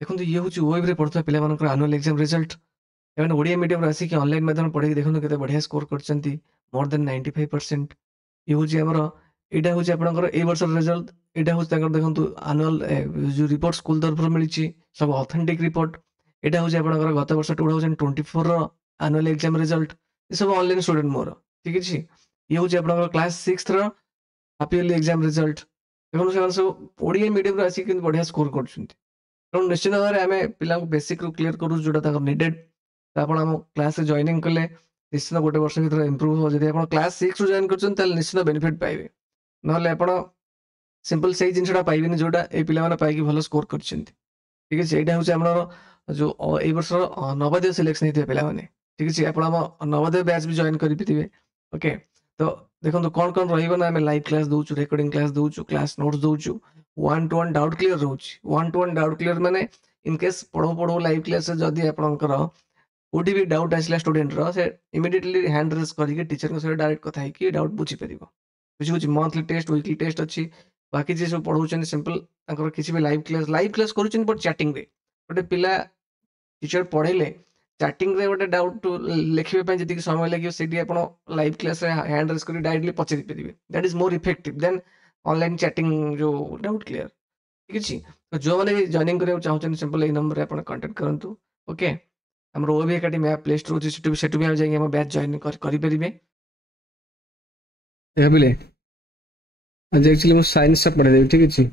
देखो ये हूँ ओएब पढ़ुवा पिलाମାନଙ୍କର आनुअल एग्जाम रिजल्ट एवं ओडिया मीडियम आसिक ऑनलाइन माध्यम पढ़ी देखो केते बढ़िया स्कोर करछंती मोर देन 95%। ये हूँ आमर यहाँ हूँ आपंकर ए वर्ष रिजल्ट यहाँ हूँ देखो आनुअल जो रिपोर्ट स्कूल तरफ मिली सब ऑथेंटिक रिपोर्ट। यहाँ हूँ आपंकर गत वर्ष 2024 आनुअल एग्जाम रिजल्ट ये सब ऑनलाइन स्टूडेंट मोर ठीक है। ये हूँ आपंकर class 6 half yearly exam result देखो से सब ओडिया मीडियम आसिक बढ़िया स्कोर कर निश्चित भाव में आम पिला बेसिक रू क्लीयर करूँ जोटा निडेड ଆପଣ ଆମ କ୍ଲାସରେ ଜଏନିଂ କଲେ ନିଶ୍ଚିତ ଗୋଟେ ବର୍ଷ ଭିତରେ ଇମ୍ପ୍ରୁଭ ହେବ। ଯଦି ଆପଣ କ୍ଲାସ୍ 6 ରୁ ଜଏନ୍ କରୁଛନ୍ତି ତାହେଲେ ନିଶ୍ଚିତ ବେନିଫିଟ୍ ପାଇବେ, ନହେଲେ ଆପଣ ସିମ୍ପଲ ସେଇ ଜିନିଷଟା ପାଇବେନି ଯୋଉଟା ଏଇ ପିଲାମାନେ ପାଇକି ଭଲ ସ୍କୋର କରିଛନ୍ତି। ଠିକ ଅଛି, ଏଇଟା ହେଉଛି ଆମର ଯୋଉ ଏଇ ବର୍ଷର ନବୋଦୟ ସିଲେକ୍ସନ ହେଇଥିବେ ପିଲାମାନେ। ଠିକ ଅଛି, ଆପଣ ଆମ ନବୋଦୟ ବ୍ୟାଚ୍ ବି ଜଏନ୍ କରିପାରିବେ। ଓକେ, ତ ଦେଖନ୍ତୁ କ'ଣ କ'ଣ ରହିବ ନା ଆମେ ଲାଇଭ୍ କ୍ଲାସ୍ ଦଉଛୁ, ରେକର୍ଡିଂ କ୍ଲାସ୍ ଦଉଛୁ, କ୍ଲାସ୍ ନୋଟ୍ସ ଦଉଛୁ, 1-to-1 ଡାଉଟ୍ କ୍ଲିୟର ରହୁଛି। 1-to-1 ଡାଉଟ୍ କ୍ଲିୟର ମାନେ ଇନ୍ କେସ୍ ପଢ଼ଉ ପଢ଼ଉ ଲାଇଭ୍ କ୍ଲାସ୍ରେ ଯଦି ଆପଣଙ୍କର कोटी भी डाउट आसला स्टूडेंट रो से इमिडिएटली हैंड रेज करके टीचर को डायरेक्ट कथा है डाउट बुझी पार बुझी मंथली टेस्ट वीकली टेस्ट अच्छी बाकी जी सब पढ़ाऊँ सिंपल किसी भी लाइव क्लास करुँच बट चैटिंग रे गोटे पिला टीचर पढ़ेले चैटिंग रे गोटे डाउट लिखा जी समय लगे से लाइव क्लास हैंड रेज कर डायरेक्टली पचारि पारे that is more effective than online chatting जो डाउट क्लियर। ठीक अच्छे, तो जो मैंने भी जॉइनिंग करने चाहते सिंपल ये नंबर आप कांटेक्ट करूँ। ओके, हमर ओबी एकेडमी ऐप प्ले स्टोर सेटु भी जाइए हम बैच जॉइन करि परिबे। भाबिले आज एक्चुअली मो साइंस से पढ़े देबी। ठीक अछि,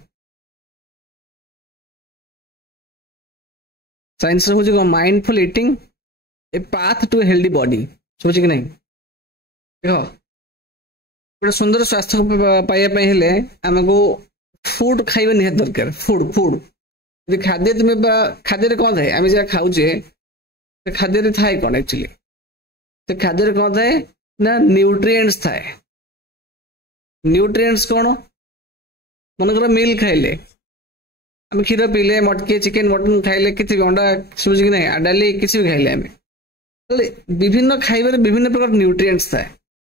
साइंस हो जे mindful eating a path to healthy body सोच कि नहीं। देखो गोटे सुंदर स्वास्थ्य पाइबा पई हेले हमको फूड खाइबा निहात दरकार। फूड फूड यदि खाद्य तुम खाद्य रे कोन थाए आमे जे खाउजे खाद्य थाए कौन एक्चुअली तो खाद्य कौन थाए ना न्यूट्रिएंट्स थाए। न्यूट्रिएंट्स कौन मनकर मिल खाइले आम क्षीर पीले मटके चिकेन मटन खाइले किसी भी अंडा समझ कि नहीं डाली किसी भी खाइले आम विभिन्न खाइबार विभिन्न प्रकार न्यूट्रिएंट्स थाए।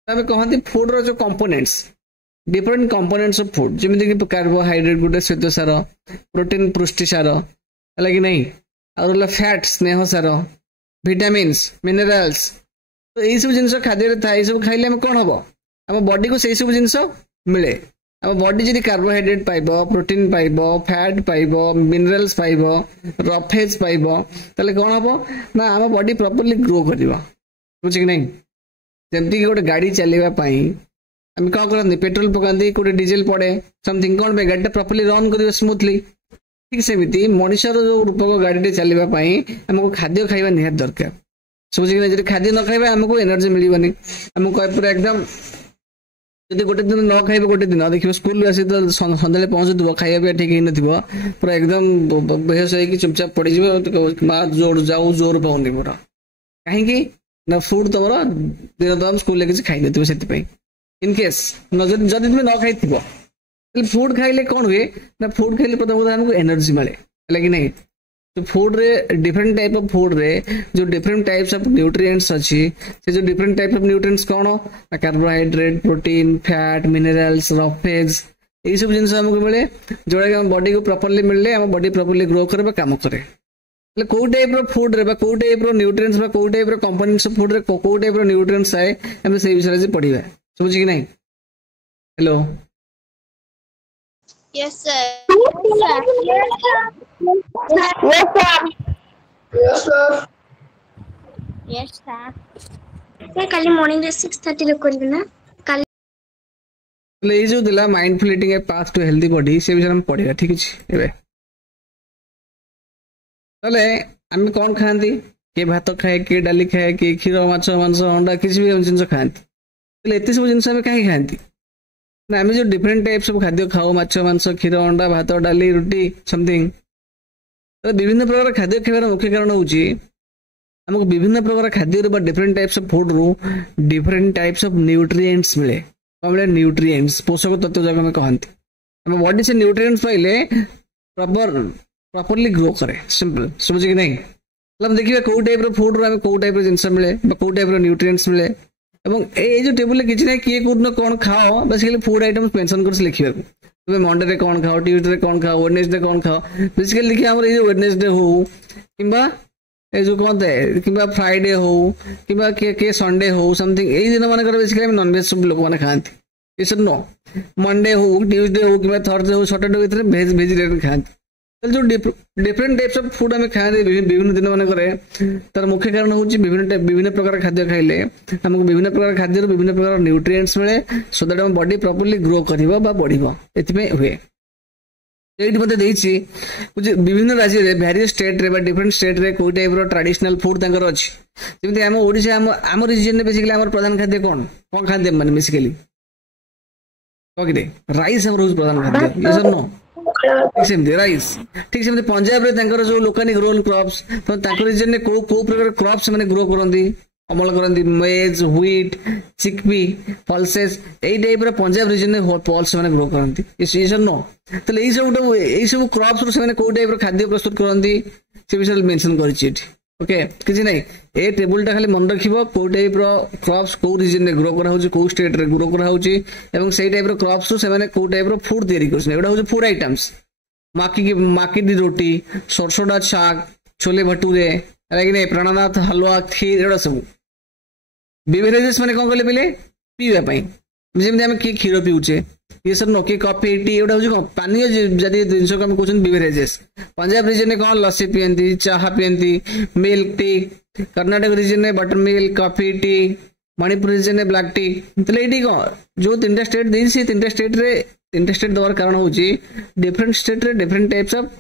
आम कहते फूड रो जो components different components of food जमी कि कार्बोहाइड्रेट गोटे श्वेत सार प्रोटीन पुष्टि सार है कि नहीं और फैट स्नेह सार विटामिन्स मिनरल्स तो यही सब जिन खाद्य थाए सब खाइले कौन हम आम बॉडी को सही सब जिन मिले। आम बॉडी जब कार्बोहाइड्रेट पाइब प्रोटीन पाइब फैट पाइब मिनरल्स पाइब रफेज पाइब ताले कौन हम ना आम बॉडी प्रॉपर्ली ग्रो कर बुझे कि नहीं। जमती गोटे गाड़ी चलवाई आम कौन करते पेट्रोल पकाती गोटे डीजेल पड़े समथिंग कौन गाड़ी प्रॉपर्ली रन कर स्मूथली ठीक सेमती मनुष्यर जो रूपक गाड़ी चलवाई आमको खाद्य खाइबा निहात दरकार समझ कि नहीं। खाद्य न खाइबा आमको एनर्जी मिलबनी आमको पूरा एकदम जब गोटे दिन न खाइबे गोटे दिन देखिए स्कूल आसी तो सन्ध्या पहुंचुव खाइबा ठीक ही न पूरा एकदम बेहोश होगी चुपचाप पड़ माँ जोर जाऊ जोर पाऊनी मोर कहीं ना फूड तुम दिन तुम स्कूल किसी खाई न से इनकेस जब तुम न खाई फूड खाइले कौन हुए ना फूड खाइले प्रथम हमको एनर्जी मिले है कि नहीं। तो फूड रे डिफरेंट टाइप ऑफ फूड रे जो डिफरेंट टाइप्स ऑफ न्यूट्रिएंट्स अच्छी से जो डिफरेंट टाइप ऑफ न्यूट्रिएंट्स कौन ना carbohydrate protein fat minerals roughage यही सब जिन हमको मिले जोड़ा कि हम बॉडी को प्रॉपर्ली मिलले हम बॉडी प्रॉपर्ली ग्रो करे काम करे। कौ टाइप रो फूड रे कौ टाइप रो न्यूट्रिएंट्स कौ टाइप रो कंपोनेंट्स ऑफ फूड रे कौ टाइप रो न्यूट्रिएंट्स आए हम से विषय से पढ़िबा समझ कि नहीं। Hello Yes, sir. Yes, sir. Yes, sir. Yes, sir. Sir, कल मॉर्निंग रे 6:30 रे करबे ना कल ले जो दिला mindful eating a path to healthy body से विषय हम पढ़िबा। ठीक अछि, एबे तले हम कौन खांती के भात खाए के डाली खाए के क्षीर माछ मांस अंडा किसी भी जिन खाती तले एते सब जिन हम कहीं खाती ना आम जो डिफरेंट टाइप्स ऑफ खाद्य खाओ माछ मांस क्षीर अंडा भात डाली रुटी समथिंग तो विभिन्न प्रकार खाद्य खाइबार मुख्य कारण होची हमको विभिन्न प्रकार खाद्य डिफरेंट टाइप्स ऑफ फूड रू डिफरेंट टाइप्स ऑफ न्यूट्रिएंट्स मिले कौन मिले न्यूट्रिएंट्स पोषक तत्व जगह में कहते हम बॉडी से न्यूट्रिएंट्स पाइले प्रॉपर्ली ग्रो करे सिंपल समझ कि नहीं। मतलब देखिए कौ टाइप रो फूड रो कौ टाइप रो जिनस मिले कौ टाइप रो न्यूट्रिएंट्स मिले एवं ए जो टेबल किसी ना किए कौन कौन खाओ बेसिकली फूड आइटम्स मेंशन कर लिखिबा तुम्हें मंडे रे कौन खाओ, ट्यूसडे रे कौन खाओ, वेडनेसडे कौन खाओ। बेसिकली देखिए हमर ये वेडनेसडे हो किंबा ए जो कौन थे किंबा फ्राइडे हो किंबा के संडे हो समथिंग एई दिन माने कर बेसिकली नॉन वेज सब लोग माने खांती। ये सब नो मंडे हो ट्यूसडे हो किंबा थर्सडे हो सैटरडे भीतर वेज वेजिटेरियन खांती। जो डिफरेंट टाइप्स ऑफ फूड हमें खाते विभिन्न दिन मान तार मुख्य कारण हूँ विभिन्न प्रकार खाद्य खाइले हमको विभिन्न प्रकार खाद्य विभिन्न प्रकार न्यूट्रिएंट्स मिले सो दैट हम बॉडी प्रॉपर्ली ग्रो करिवो बा बढ़िवो एथिमे हुए। एठी मते देइछि विभिन्न राज्य रे वेरियस स्टेट रे बा डिफरेंट स्टेट रे कोई टाइप रो ट्रेडिशनल फूड तांकर अछि। जेमिति हम ओडिसा हम रीजन रे बेसिकली हमर प्रधान खाद्य कोन खाद्य माने बेसिकली कोकिरे राइस हम रोज प्रधान खाद्य ये सब नो ठीक सेमती राइस ठीक सेमती पंजाब रे तांकर जो लोकानिक रोल क्रॉप्स तो तांकर रीजन ने को प्रकार क्रॉप्स माने ग्रो करंदी अमल करंदी मेज व्हीट चिकपी पल्सेस एई टाइप रे पंजाब रीजन ने पल्स माने ग्रो करंदी ये सब नो तले एई सब क्रॉप्स रो माने को टाइप रो खाद्य प्रस्तुत करंदी से विषय मेंशन करछि एठी ओके किछि नै ए टेबल टा खाली मन रखिबो को टाइप रो क्रॉप्स को रीजन ने ग्रो करा होछि को स्टेट रे ग्रो करा होछि एवं सेई टाइप रो क्रॉप्स से माने को टाइप रो फूड तयारी करछन एडा होछि फूड आइटम्स माकी दी रोटी सरसोडा शाक छोले भटूरे लागिने प्राणनाथ हलवा खीर एडा सब बेवरेजेस माने कोन कहले पहिले पीवा पई जेमि हम की खीर पिउचे ये सब नो की कॉफी टी एडा होछि कोन पानी जदी जिंस को हम कहछन बेवरेजेस। पंजाब रीजन ने कोन लस्सी पियंती चाहा पियंती मिल्क टी कर्नाटक रीजन ने butter milk coffee tea Manipur region ने ब्लैक टी तले एडी को जो तीनटा स्टेट देई से तीनटा स्टेट दवार कारण होची डिफरेंट स्टेट रे different types of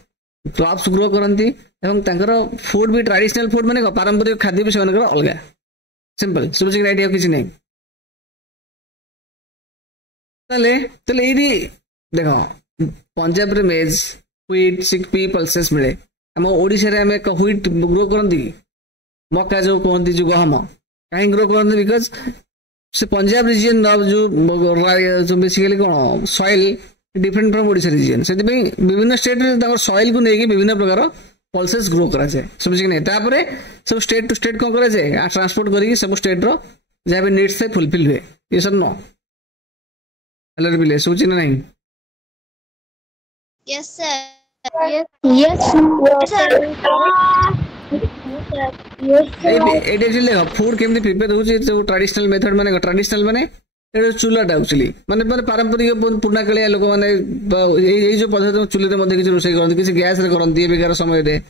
crops grow करंती एवं तांकर फूड भी ट्रेडिशनल फूड माने पारंपरिक खाद्य भी सेवन कर अलगा सिंपल समझ के आईडिया किछि नै तले एडी देखो पंजाब रे मेज व्हीट चिकपी पल्सेस मिले हम ओडिसा रे हमें व्हीट ग्रो करंती मक्का जो कहंती जो गहम काहे ग्रो करंती बिकॉज़ से पंजाब रीजन जो बेसिकली कौन soil different from Odisha region से विभिन्न स्टेट रे सॉइल को लेके विभिन्न प्रकार पल्सेस ग्रो करा जाए समझ कि नहीं तापरे सब स्टेट टू स्टेट कौन करा जाए ट्रांसपोर्ट करके सब स्टेट रो जहाँ भी नीड्स से फुलफिल हुए ये सब नो अलर बिले सोची ना नहीं yes sir yes sir food केमती प्रिपेयर होची जो ट्रेडिशनल मेथड माने ट्रेडिशनल माने एटा चूलाटा एक्चुअली माने माने पारंपरिक पुराना कालिया लोक माने एई जो पद्धति चूले रे मध्ये किछ रोषेई करନ୍ତି किछ गैस रे करନ୍ତି ए बेकार समय रे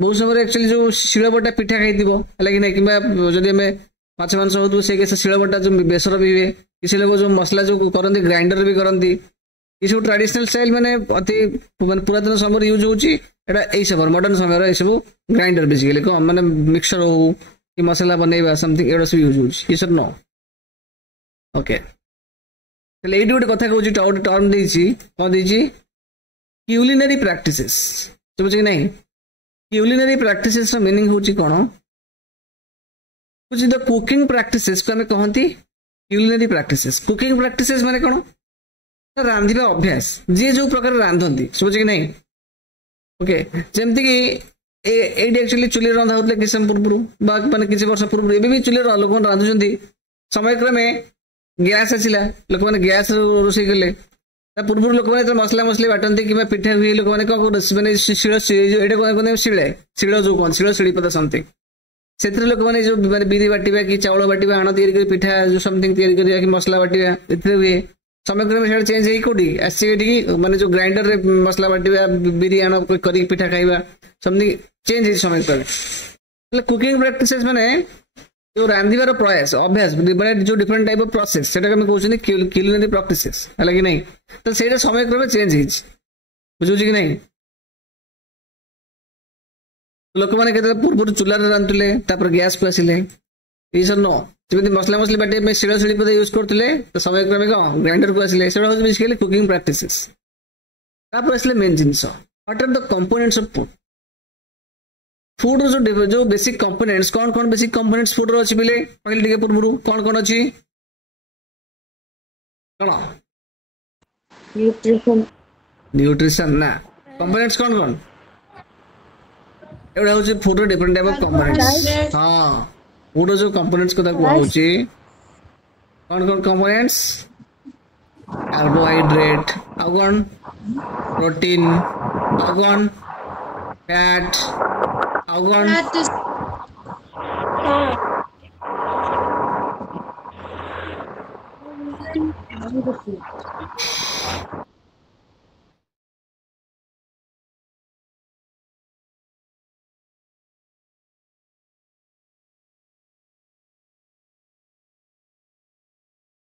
बहुत समय एक्चुअली जो शिळबटा पिठा खाइदिबो हला कि नै किबा जदी हमें माछ मांस होतु से के शिळबटा जो बेसर भी हुए किछ लोग जो मसला जो करନ୍ତି ग्राइंडर भी करନ୍ତି ये सब ट्रेडिशनल स्टाइल माने अति माने पुरातन समय यूज होची एटा एई सब मॉडर्न समय रे सब ग्राइंडर बेसिकली को माने मिक्सचर हो कि मसाला बनेबा समथिंग एडा सब यूज होची ये सब नो ओके तले एडी गोटे कथा कहूची टर्म देइची कोन देइची क्यूलिनरी प्रैक्टिसेस समझ कि नहीं क्यूलिनरी प्रैक्टिसेस रो मीनिंग होची कोन कुछ द कुकिंग प्रैक्टिसेस को हमें कहंती क्यूलिनरी प्रैक्टिसेस कुकिंग प्रैक्टिसेस माने कोन रांधिबा अभ्यास जे जो प्रकार रांधंती समझ कि नहीं ओके जेमति कि एडी एक्चुअली चुली रंधा होतले किछ समय पूर्व बा माने किछ वर्ष पूर्व एबे भी चुली लोक रांधुचंती समय क्रमे गैस आसिला लोक माने गैस रोषेई कले ता पूर्व लोक माने मसला मसली बाटंती कि पिठा हुए लोक माने माने शिळ एडे कोन शिळ जो कोन शिळ शिळी पता समथिंग सेतिर लोक माने जो माने बिरी बाटिबा कि चावल बाटिबा आण तयारी कर पिठा जो समथिंग तयारी करिया कि मसला बाटिबा एथिरे हुए समय क्रमे सेड चेंज हेई कोडी आसी एडी माने जो ग्राइंडर रे मसला बाटिबा बिरी आण करी पिठा खाइबा समथिंग चेंज हेई समय क्रमे कुकिंग प्रैक्टिसेस माने जो रांधिबार प्रयास अभ्यास माने जो डिफरेंट टाइप ऑफ प्रोसेस सेटा हम कहउछनी क्यूलिनरी प्रैक्टिसेस हला कि नहीं तो सेटा समय क्रमे चेंज हेई बुझुछि कि नहीं लोक माने केते पूर्व चूल्हा रे रांधुले तापर गैस को आसिले ई सब नो जेमति मसला मसली बाटे में शिळ शिळी पदे यूज करथिले तो समय क्रमे को ग्राइंडर को आसिले सेटा होछि बेसिकली कुकिंग प्रैक्टिसेस तापर आसिले main things what are the components of food food जो बेसिक कंपोनेंट्स कौन बेसिक कंपोनेंट्स फूड रो अछि बिले पहिले टिके पूर्व कौन अछि कोन न्यूट्रिशन ना कंपोनेंट्स कौन एवढा होची food different type of components हां फूड जो कंपोनेंट्स को कहउची कौन कंपोनेंट्स कार्बोहाइड्रेट आउ कौन प्रोटीन आउ कौन फैट आउ कौन That is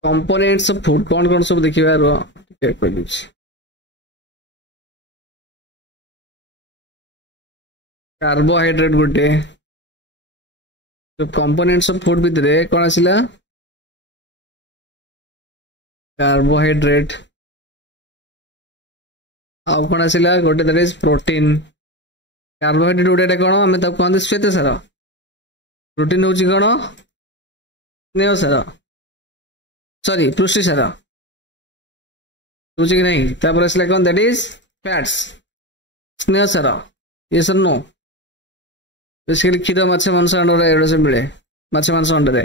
components of food कौन सब देखिबा रो ठीक कर दिछि कार्बोहाइड्रेट गुटे तो कंपोनेंट्स ऑफ फूड भितरे कौन आसिला कार्बोहाइड्रेट आउ कौन आसिला गोटे दैट इज प्रोटीन कार्बोहाइड्रेट गोटे कौन आम तक कहते श्वेत सार प्रोटीन हूँ कौन स्नेह सार सॉरी पुष्टि सार बुझे कि नहीं तापर आसला कौन दैट इज फैट्स स्नेह सार ये सर नो बेसिकली क्षीर माछ मांस अंडा एड़ा सब मिले माछ मांस अंडा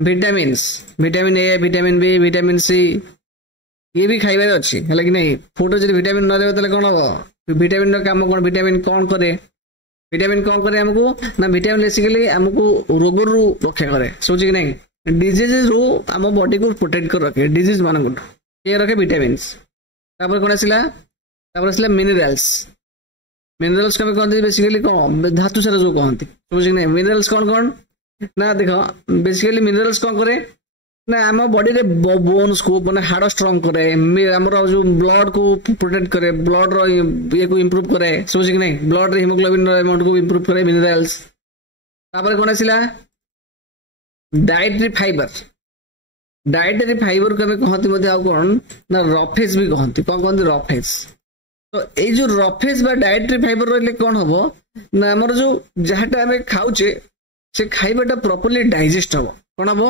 vitamins vitamin A vitamin B vitamin C ये भी खाइबार अच्छी है कि नहीं फूड जब विटामिन न देवे ताले कौन हम विटामिन काम कौन विटामिन कौन करे विटामिन कौन करे हमको ना विटामिन बेसिकली हमको रोग रु रक्षा करे सोच कि नहीं डिजीज रु आम बॉडी को प्रोटेक्ट कर रखे डिजीज मान ये रखे विटामिन्स तापर कौन आसला मिनरल्स मिनरल्स का कहते बेसिकली कौन धातु सार जो कहते समझ नहीं मिनरल्स कौन कौन ना देख बेसिकली मिनरल्स कौन करे ना आम बॉडी रे बोन्स को माने हार्ड स्ट्रांग करे हमर जो ब्लड को प्रोटेक्ट करे ब्लड रो ये को इंप्रूव करे समझ कि नहीं ब्लड रे हीमोग्लोबिन रो अमाउंट को इंप्रूव करे मिनरल्स तापर कौन आसला डाइटरी फाइबर को कहते मध्य आ कौन ना रफेज भी कहते कौन कहते रफेज तो ये जो रफेज बा डाइटरी फाइबर रही कौन हम ना आमर जो जहाँटा आम खाऊे से खाइबाटा प्रॉपर्ली डाइजेस्ट हम कौन हम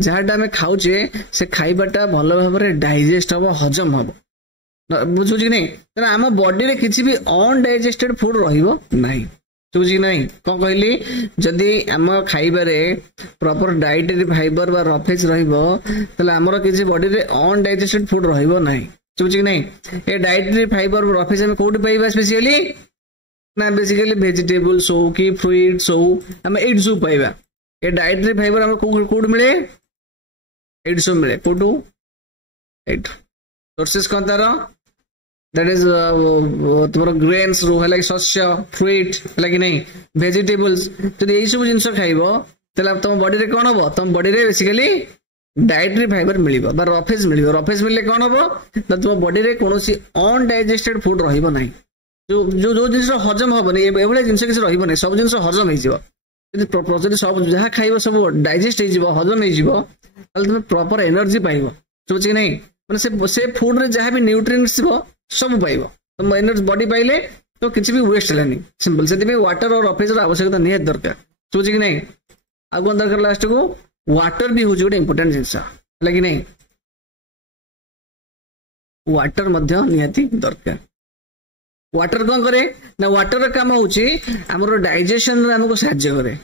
जहाँटा आम खाऊे से खाइबाटा भल भाव में डाइजेस्ट हम हजम हम बुझुच कि नहीं आम बॉडी रे किसी भी अनडाइजेस्टेड फूड रहिबो नहीं बुझी नहीं कौन कहली जदि आम खाइबारे प्रॉपर डाइटरी फाइबर बा रफेज रहिबो तले हमर किसी बॉडी रे अनडाइजेस्टेड फूड रहिबो नहीं बुझी कि नहीं ये डाइटरी फाइबर रफेज आम कौट पाइबा स्पेशली ना बेसिकली भेजिटेबल्स हो कि फ्रुइट्स हो आम एट सब पाइबा ये डाइटरी फाइबर आम कौट मिले एट सब मिले कौटू एट सोर्सेस कौन तार दैट इज तुम ग्रेन्स रू है शस्य फ्रुइट है कि नहीं भेजिटेबल्स जब यही सब जिन खाइब तुम बॉडी रे कौन हम तुम बॉडी रे बेसिकली डाइटरी फाइबर मिल रफेज मिले कौन हम ना तुम बॉडी रे कौन अनडाइजेस्टेड फूड रहिबो नहीं जो जो जो जिन हजम हेनी ये जिन किसी रही सब जिन हजम हो सब जहाँ खाइब सब डाइजेस्ट हो हजम हो तुम प्रॉपर एनर्जी पाइब समझ कि नहीं मैंने से फूड रे जहाँ भी न्यूट्रिएंट्स सब पाइब तुम एनर्जी बॉडी पाइले तो किसी भी वेस्ट है सिंपल से वाटर और रफेज आवश्यकता निहाती दरकार समझ कि नहीं आ कौन दरकार लास्ट को वाटर भी हूँ गोटे इंपोर्टेंट जिनस है कि नहीं वाटर निहाती दरकार वाटर कौन करे ना वाटर काम होची हमरो डाइजेशन रे हमको सहायता करे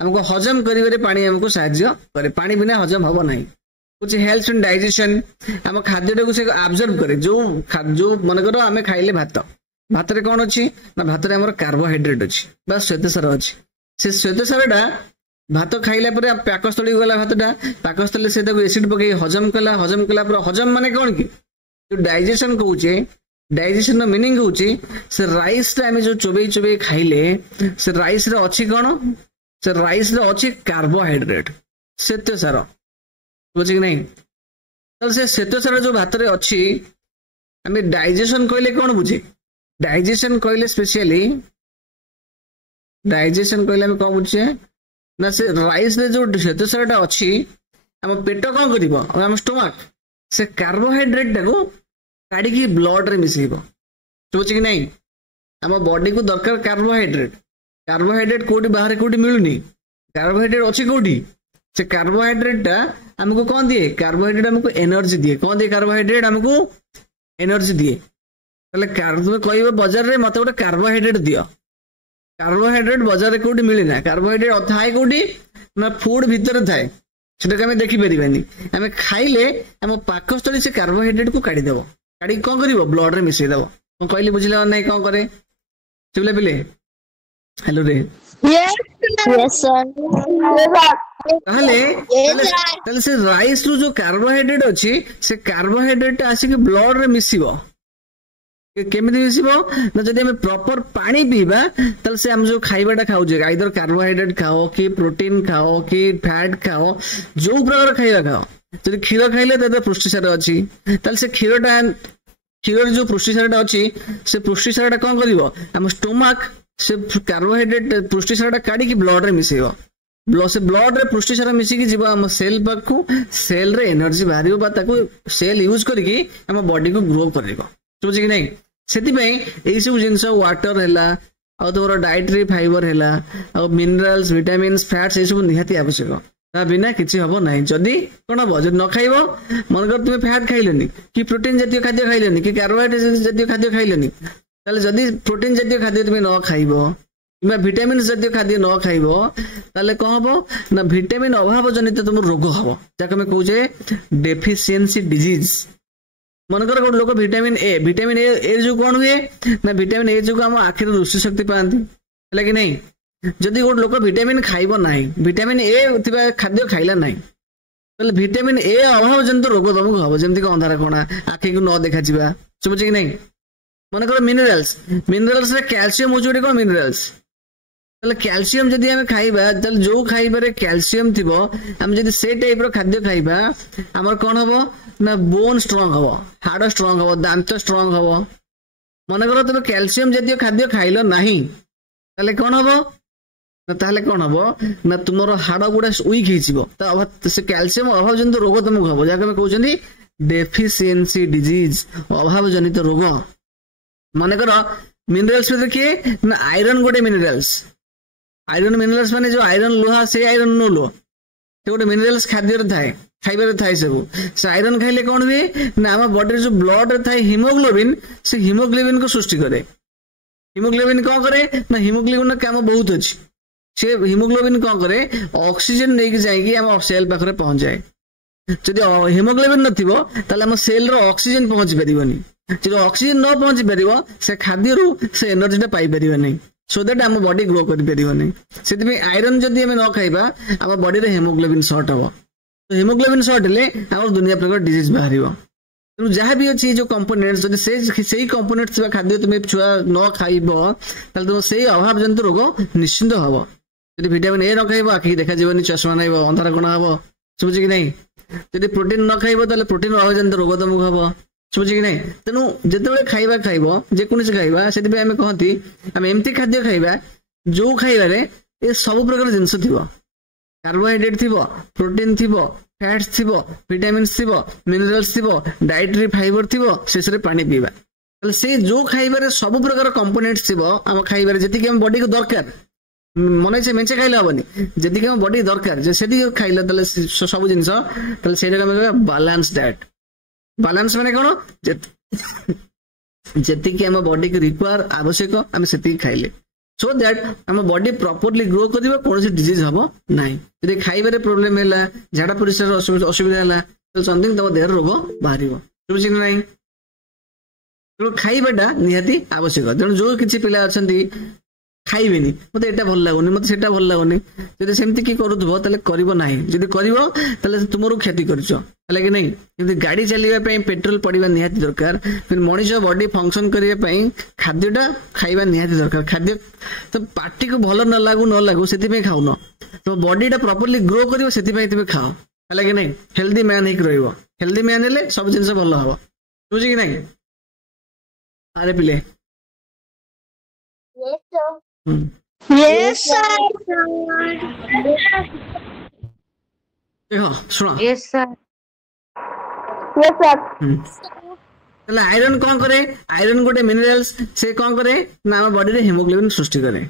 हमको हजम करिवे पानी हमको सहायता करे पानी बिना हजम हबो नहीं कुछ हेल्थ इन डाइजेशन हम खाद्य को से ऑब्जर्व करे जो मन करो आमे खाइले भात रे कौन अछि ना भात रे हमर कार्बोहाइड्रेट अछि बस श्वेतसार अछि से श्वेतसारटा भात खाइला पर पाकस्थली गला भातटा पाकस्थली से एसिड पके हजम कला पर हजम माने कौन की जो डाइजेशन कहूचे डाइजेशन मीनिंग होची से राइस रे आमे जो चोबई खाइले से राइस रे अछि कोन से राइस रे अछि कार्बोहाइड्रेट श्वेतसार बुझी कि नहीं तो से श्वेतसार जो भात रे अछि आमे डाइजेशन कहले कोन बुझे डाइजेशन कहले स्पेशली डाइजेशन कहले आमे कोन बुझे ना से राइस रे जो श्वेतसारटा अछि हम पेट कोन करिवो हम स्टमक से कार्बोहाइड्रेट टाको काढ़ी ब्लड रे मिसेब बुझे कि नहीं आम बॉडी को दरकार कार्बोहाइड्रेट कोटी बाहर कोटी मिलुनी कार्बोहाइड्रेट अच्छे कोटी से कार्बोहाइड्रेट टा हमको कौन दिए कार्बोहाइड्रेट हमको एनर्जी दिए कौन दिए कार्बोहाइड्रेट हमको एनर्जी दिए ताले तुम कह बाजार रे मत गोटे कार्बोहाइड्रेट दियो कार्बोहाइड्रेट बाजार रे कोटी मिले ना कार्बोहाइड्रेट थाए कोटी ना फूड भीतर थाए सेटा आम देखी पारानी आम खाइले आम पाकस्थली से कार्बोहाइड्रेट को काढ़ीदेव काढ़ी कौन कर ब्लड रे मिसईदेव कौन कहली बुझिल ना कौन करे चुपले पिले हेलो रे यस सर ताहले से राइस रू जो कार्बोहाइड्रेट अच्छी से कार्बोहाइड्रेट आसिक ब्लड रे मिसिबो केमिति मिसिबो ना जदि हम प्रॉपर पानी पीबा तल से हम जो खाइबाटा खाउजे आइदर कार्बोहाइड्रेट खाओ कि प्रोटीन खाओ कि फैट खाओ जो प्रकार खाइबा खाओ जदि क्षीर खाइले त पुष्टिसार अछि तल से क्षीर जो पुष्टिसारटा अछि से पुष्टिसारटा कोन करिवो हम स्टोमक से कार्बोहाइड्रेट पुष्टिसारटा काढी कि ब्लड रे मिसेबो से ब्लड रे पुष्टिसार मिसिकी जीव हम सेल पाखु सेल रे एनर्जी बाहरिबो बा ताकू सेल यूज करिकी हम बॉडी को ग्रो करिवो बुझी कि नहीं से सब जिनस वाटर है आ तुम डाइटरी फाइबर है आ मिनरल्स विटामिन्स फैट्स ये सब निहाती आवश्यक ता बिना किसी हम ना जदि कौन हम जब न खाइब मनकर तुम फैट खाइलनि कि प्रोटीन जातीय खाद्य खाइलनि कि कार्बोहाइड्रेट जातीय खाद्य खाइलनि ताले जदि प्रोटीन जातीय खाद्य तुम न खाइब कि विटामिन जातीय खाद्य न खाइब ताले कौन हम ना विटामिन अभाव जनित तुम रोग हम जहाँ कहे डेफिशिएंसी डिजीज मनकर गोटे लोक विटामिन ए जो कौन हुए ना विटामिन ए जो आम आखिर दृष्टि शक्ति पाती है कि नहीं जदि गोटे लोक विटामिन खाइब ना विटामिन ए खाद्य खाइला ना तो विटामिन ए अभाव जनित रोग तुमको हम जमी अंधार कोणा आखि को न देखा समझे कि नहीं मनकर मिनरल्स कैल्शियम हूँ गोटे कौन मिनरल्स कैल्शियम जदि आम खाइबा जो खाइबारे कैल्शियम थी आम जदि से टाइप खाद्य खाइबा आमर कौन हम ना बोन स्ट्रंग हम हाड़ स्ट्रंग हम दांत स्ट्रंग हम मनकर तुम कैल्शियम जातीय खाद्य खाइल नहीं ताले कौन हम ताले कौन हम ना तुम हाड़ गुड़ा वीक हो से कैल्शियम अभाव जनित रोग तुमको हम जहाँ कहते डेफिशिएंसी डिजीज अभाव जनित रोग मनकर मिनरल्स में देखिए ना आयरन गोटे मिनरल्स माने जो आयरन लुहा से आयरन नो लो से गोटे मिनरल्स खाद्य थाए खाइबार थाए सब से आयरन खाइले कौन हुए ना आम बॉडी जो ब्लड थाए हिमोग्लोबिन से हिमोग्लोबिन को सृष्टि करे हिमोग्लोबिन कौन करे ना हिमोग्लोबिन काम बहुत अच्छी से हिमोग्लोबिन कौन करे ऑक्सीजन नहीं जाएगी आम सेल पाखे पहुंच जाए जदि हिमोग्लोबिन नथिबो ताले आम सेल रो ऑक्सीजन पहुंच परिबनी जदि ऑक्सीजन न पहुंच परिबो से खाद्य रू से एनर्जी पाई परिबो नहीं सो दैट आम बॉडी ग्रो कर से आयरन जदि आम न खाइबा आम बॉडी रे हिमोग्लोबिन शॉर्ट हम तो हिमोग्लोबिन शॉर्ट हेले आम दुनिया प्रकार डिजीज बाहर तेणु जहाँ भी अच्छी जो कंपोनेंट्स जब से कंपोनेंट्स खाद्य तुम छुआ न खाइब तुम से अभाव जनित रोग निश्चिंत हम जब विटामिन ए न खाइब आखि देखा चश्मा नाइब अंधार कोण हम समझे कि नहीं जब प्रोटीन न खाइब प्रोटीन अभाव जनित रोग तुमको हम समझे कि नहीं तेणु जिते खाइबा खाइब जेकोसी खाइबा से आम कहती आम एमती खाद्य खाइबा जो खाइबारे ये सब प्रकार जिनस थी कार्बोहाइड्रेट थी प्रोटीन थी फैट्स थी विटामिन्स थी मिनरल्स थी डाइटरी फाइबर थी शेष पानी पीवा से जो खाइबारे सब प्रकार कंपोनेंट्स थी आम खाइबारे जी आम बॉडी को दरकार मन इच्छा मेचे खाइले हेनी जी आम बॉडी दरकार से खाइले सब जिन से बैलेंस डाइट बैलेंस माने कौन जी आम बॉडी को रिक्वायर आवश्यक आम से खाइले सो दैट आम बॉडी प्रॉपर्ली ग्रो कर कौन डिजीज हम ना जब खाइबारे प्रोब्लेम है झाड़ा परिस्रार असुविधा है तो समथिंग तुम देह रोग बाहर बुझे ना तेणु खाइबाटा निहाती आवश्यक तेणु जो किसी पिला अच्छा खाइबेनी मत एटा भल लगुनि मत सेटा भल लगुनि जदि सेमती कि करूथबो ताले करिवो नाही जदि करिवो ताले तुमरो क्षति करछो हला कि नहीं जदि गाड़ी चलीबा पई पेट्रोल पड़िबा निहाती दरकार फिर मनीष बॉडी फंक्शन करिया पई खाद्यटा खाइबा निहाती दरकार खाद्य तो पार्टी को भल न लागू सेति पई खाउनो तो बॉडीटा प्रॉपर्ली ग्रो करिवो सेति पई तुमे खाओ हला कि नहीं हेल्दी मैन हिक रहिवो हेल्दी मैन हेले सब जिंस भल हबो बुझी कि नहीं अरे पिले Yes, sir. देखो सुनो Yes, sir. Yes, sir. ताले आयरन कौन करे आयरन गोटे मिनरल्स से कौन करे ना हम बॉडी रे हिमोग्लोबिन सृष्टि करे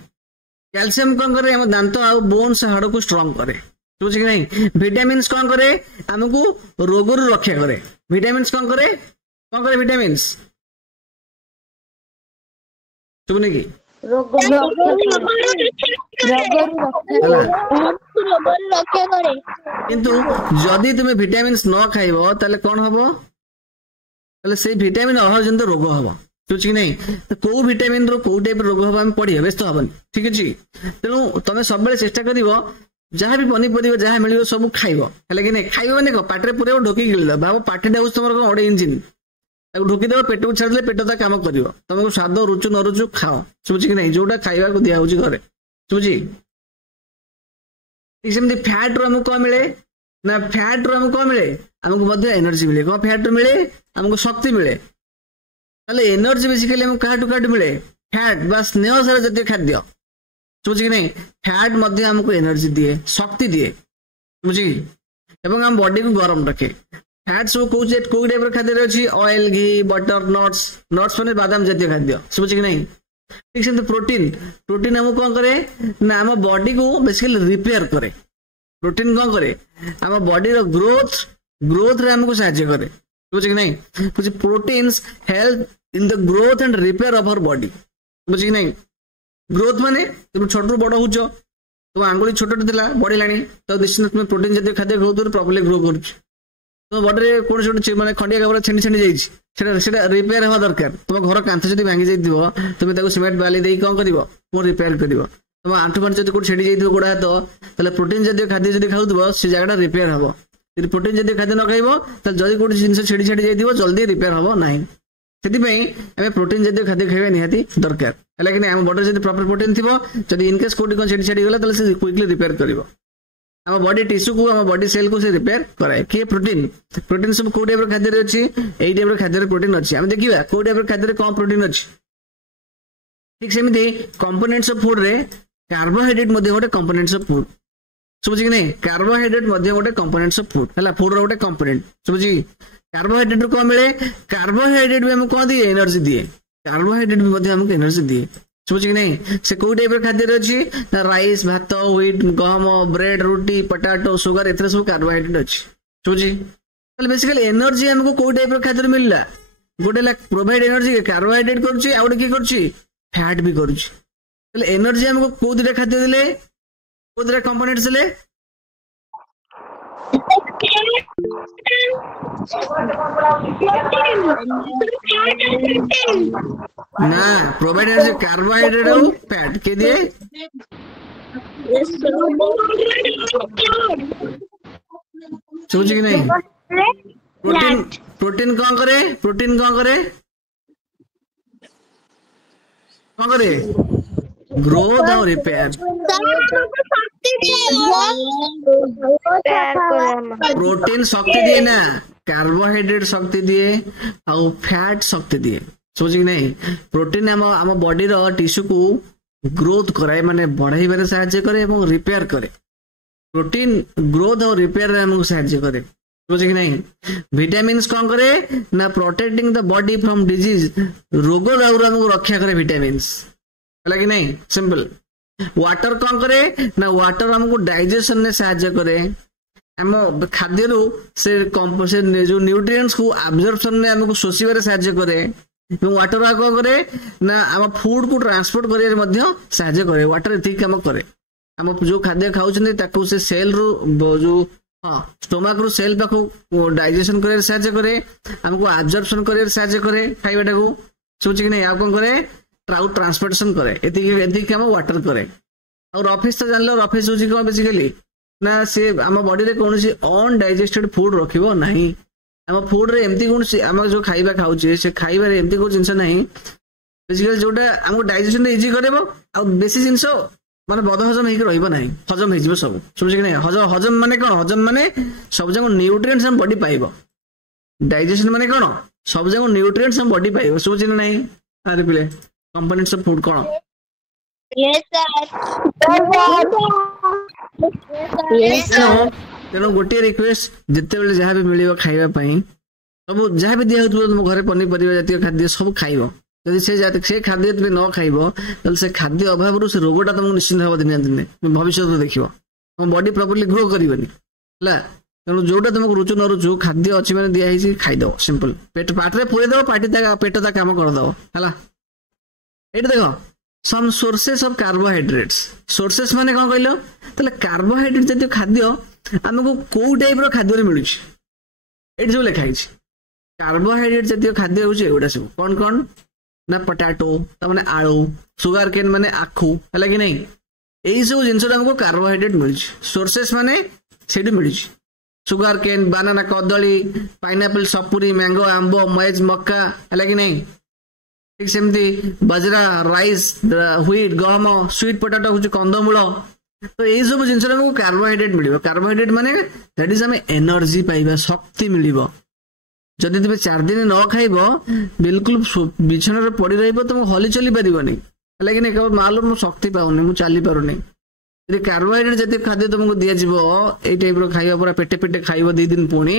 कैल्शियम कौन करे हम दांत आ बोन्स हाड़ को स्ट्रांग करे बुझ कि नहीं विटामिन्स कौन करे हमको रोग रु रक्षा करे विटामिन्स कौन करे विटामिन्स सुने की ରୋଗରୁ ରକ୍ଷା କରେ। किंतु जदि तुम विटामिन न खाइब ताले कौन हम ताले से विटामिन अभाव जन रोग हम बुझी नहीं तो कौ विटामिन रो कौ टाइप रोग हम पढ़िए व्यस्त हबन ठीक अच्छे तेणु तुम सब चेष्टा कर जहाँ भी पनीपरिया जहाँ मिल सब खाइब है कि नहीं खाइब मैंने पाटे पूरा ढोकी गिल भाव पाटे हूँ तुम गोटे इंजिन ढोकीदेव पेट को छाड़े पेट ता कम कर तुमको स्वाद रुचु न रुचु खाओ शुभुची कि नहीं जोटा खाइबा को दिया घरे शुभुची सेमती फैट रू कौन मिले ना फैट रू कौन मिले आमको एनर्जी मिले कौन फैट मिले आमको शक्ति मिले ताले एनर्जी बेसिकली आमको काटू मिले फैट बा स्नेह सार जातीय खाद्य बुझी कि नहीं फैट आमको एनर्जी दिए शक्ति दिए बुझी एवं आम बॉडी को गरम रखे फैट सब कौ टाइप खाद्य अच्छी ऑयल घी बटर नट्स नट्स मैंने बादाम जातीय खाद्य बुझी कि नहीं ठीक से प्रोटीन प्रोटीन हमको कौन करे ना आम बॉडी को बेसिकली रिपेयर करे प्रोटीन कौन करे आम बॉडी रो ग्रोथ ग्रोथ रे हमको सहायता करे बुझी कि नहीं कुछ proteins help in the growth and repair of our body बुझी कि नहीं ग्रोथ माने तुम छोट रू बड़ हो तुम आंगुली छोट था बढ़लानी तो निश्चित तुम प्रोटीन जातीय खाद्य खाऊ प्रॉपर्ली ग्रो कर तुम बॉडी कौन गोटे मैंने खंडिया कपड़ा छेनी छेनी जाइए रिपेयर हवा दरकार तुम घर कांथ जब भांगी जाइए तुम सीमेंट बाली दे कौन कर रिपेयर कर तुम आंठू फांठ जब छेड़ी जाइए गोड़ हाथ प्रोटीन जातीय खाद्य जब खाऊ से जगह रिपेयर हम यदि प्रोटीन जातीय खाद्य न खाइब जदि गोटे जिन छेड़ी छाड़ी जाइए जल्दी रिपेयर हम ना से प्रोटीन जातीय खाद्य खाଇବା निहाती दरकार है कि आम बॉडी जब प्रॉपर प्रोटीन थी जब इनकेस कौटी कौन छेड़ी छाड़ी गला क्विकली रिपेयर कर आम बॉडी टिश्यू को आम बॉडी सेल को से रिपेयर कराए किए प्रोटीन प्रोटीन सब कौ टाइप खाद्य अच्छी यही टाइप खाद्य प्रोटीन अच्छी आम देखा कौ टाइप खाद्य कौन प्रोटीन अच्छी ठीक सेमती कंपोनेंट्स ऑफ फूड रे कार्बोहाइड्रेट गोटे कंपोनेंट्स ऑफ फूड समझी कि नहीं कार्बोहाइड्रेट गोटे कंपोनेंट्स ऑफ फूड है फूड गोटे कंपोनेंट समझी कार्बोहाइड्रेट रू कौन मिले कार्बोहाइड्रेट भी हमको कौन दिए एनर्जी दिए कार्बोहाइड्रेट भी हमको एनर्जी दिए समझी कि नहीं से कौ टाइप खाद्य अच्छी राइस भात व्हीट गहम ब्रेड रुटी पटाटो सुगर एथरे सब कार्बोहाइड्रेट अच्छी समझी बेसिकली एनर्जी हमको कौ टाइप खाद्य मिलला गोटे प्रोवाइड एनर्जी कार्बोहाइड्रेट करुच्ची आउ गोटे किए फैट भी करुच्ची एनर्जी हमको कौ दुटा खाद्य देले कौ दुटा कंपोनेंट्स देले ना प्रोवाइड एनर्जी कार्बोहाइड्रेट और फैट के दिए समझ कि नहीं प्रोटीन प्रोटीन कौन करे प्रोटीन कौन करे ग्रोथ और रिपेयर प्रोटीन शक्ति दिए ना कार्बोहाइड्रेट शक्ति दिए और फैट शक्ति दिए समझ कि नहीं प्रोटीन आम बॉडी रो टिश्यू को ग्रोथ कराए माने बढ़ाई साहाय्य करे और रिपेयर करे प्रोटीन ग्रोथ और रिपेयर रे हमको साहाय्य करे समझ कि नहीं विटामिन कौन करे ना protecting the body from disease रोग दाउर हमको रक्षा करे विटामिन है कि नहीं सिंपल वाटर कौन करे ना वाटर हमको डाइजेशन में साहाय्य करे आम खाद्य से जो न्यूट्रिएंट्स को एब्जॉर्प्शन में हमको शोषिबार साहाय्य करे वाटर कौन करे ना आम फूड को ट्रांसपोर्ट कर साहाय्य करे वाटर एति काम करे आम जो खाद्य खाऊ से सेल रू जो हाँ स्टोमक रू सेल पाखु डाइजेशन कर साहाय्य करे हमको एब्जॉर्प्शन कर साहाय्य करे खाइबाटा को समझ कि नहीं आ कौन करे ट्राउट ट्रांसपोर्टेशन करे एति काम वाटर करे और ऑफिस तो जानलो ऑफिस होची कौन बेसिकली ना से आम बॉडी रे कौन सी अनडाइजेस्टेड फूड रखिबो नहीं आम फूड रे एमती कौन सी आम जो खाइबा खाउचे से खाइबा रे एमती को जिंस नहीं बेसिकली जोटा हमको डाइजेशन इजी करेबो आ बेसी जिंस माने बद हजम हेक रहइबो नहीं हजम हे जिवो सब समझ कि नहीं हजम माने कोन हजम माने सब जगह न्यूट्रिएंट्स हम बॉडी पाइबो डाइजेशन माने कोन सब जगह न्यूट्रिएंट्स हम बॉडी पाइबो समझ कि नहीं आरे पिले कंपोनेंट्स ऑफ फूड कोन तेणु गोटे रिक्वेस्ट जिते बेले जहाँ भी मिल खाइबा सब जहाँ भी दिया तुम घर पनीपरिया जातीय खाद्य सब खाइब जदि से खाद्य तुम न खाइब से खाद्य अभाव से रोगटा तुमको निश्चिंत हम दिन दिन भविष्य देख तुम बॉडी प्रॉपर्ली ग्रो करनी है तेणु जोटा तुमको रुचु न रुचु खाद्य अच्छी मैंने दिखाई खाईदव सिंपल पेट पाटे पूरे दब पार्टी पेट ता कम करदे है ये देख some sources of carbohydrates sources माने कोन कहलो तले कार्बोहाइड्रेट जतिय खाद्य हमको को टाइप रो खाद्य मिलु छी एट जो लिखा छी कार्बोहाइड्रेट जतिय खाद्य होउछ एगुडा सब कोन कोन ना पोटैटो त माने आलू सुगर केन माने आखु हला कि नहीं एई सब जिंस हमको कार्बोहाइड्रेट मिलु छी सोर्सेस माने सेडी मिलु छी सुगर केन बनाना कदली पाइनएप्पल सपुरी मैंगो आंबो मैज मक्का हला कि नहीं ठीक सेमती बाजरा राइस व्हीट गहम स्वीट पोटैटो होउछ कंदमूल तो एई सब जिंस हमको कार्बोहाइड्रेट मिलिबो कार्बोहाइड्रेट माने दैट इज हमें एनर्जी पाइबा शक्ति मिलिबो जदि तुम 4 दिन न खाइब बिल्कुल बिछण रे पड़ी रहइबो तुम हली चली परिबोनी लेकिन एक मालूम शक्ति पाउनी मु चली पारुनी यदि कार्बोहाइड्रेट जति खाद्य तुमको दिया जिवो एई टाइप रो खाइबा पूरा पेटे पेटे खाइबो 2 दिन पुणी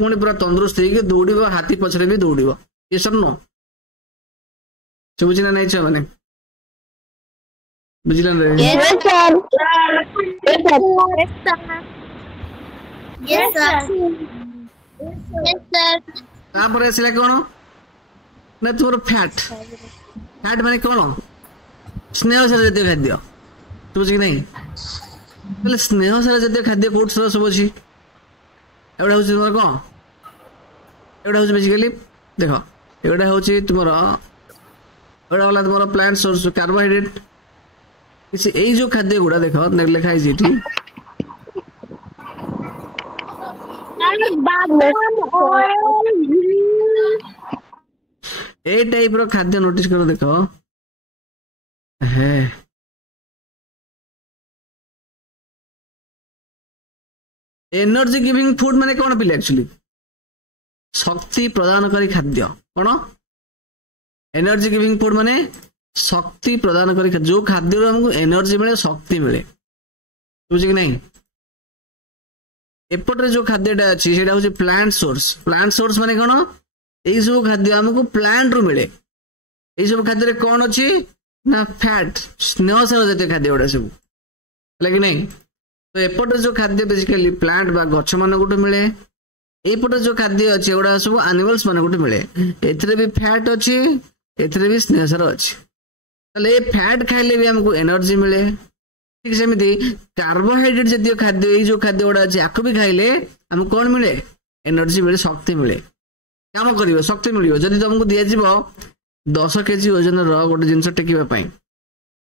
पूरा तंदुरुस्त हेके दौड़िबो हाथी पछरे भी दौड़िबो ये सब न बुझिना नै छ माने बुझिला रे Yes, sir. Yes, sir. Yes, sir. तापर आसिला कोन ना तोर फैट फैट माने कोन स्नेह सार जतिय खाद्य तू बुझि नहीं तले स्नेह सार जतिय खाद्य कोट सब अछि एवडा होछि तोर कोन एवडा होछि बेसिकली देखो एवडा होछि तुमरो एवडा वाला तुमरो प्लांट सोर्स कार्बोहाइड्रेट किसी एई जो खाद्य गुडा देखो लिखा है जेठी ए टाइप रो खाद्य नोटिस करो देखो है एनर्जी गिविंग फूड माने कोन पिले एक्चुअली शक्ति प्रदानकारी खाद्य कोन एनर्जी गिविंग फूड माने शक्ति प्रदानकारी जो खाद्य हमको एनर्जी मिले शक्ति मिले बुझि कि नहीं एपटरे जो खाद्यटा अछि सेटा होछि प्लांट सोर्स माने कोन एई सब खाद्य हमको प्लांट रो मिले एई सब खाद्य रे कोन अछि ना फैट स्नेह सार जते खाद्य ओडा सब लेकिन नहीं तो एपटरे जो खाद्य बेसिकली प्लांट बा गछ मन गुट मिले एपटरे जो खाद्य अछि ओडा सब एनिमल्स मन गुट मिले एथरे भी फैट अछि एथरे भी स्नेह सार अछि तले फैट खाइले भी हमको एनर्जी मिले ठीक सेमिति कार्बोहाइड्रेट जतिय खाद्य एई जो खाद्य ओडा अछि आको भी खाइले हमको कोन मिले एनर्जी मिले शक्ति मिले काम करिवो शक्ति मिलियो जदि तुमको दिया जिवो 10 केजी वजन रो गोटे जिंस टेकिबा पई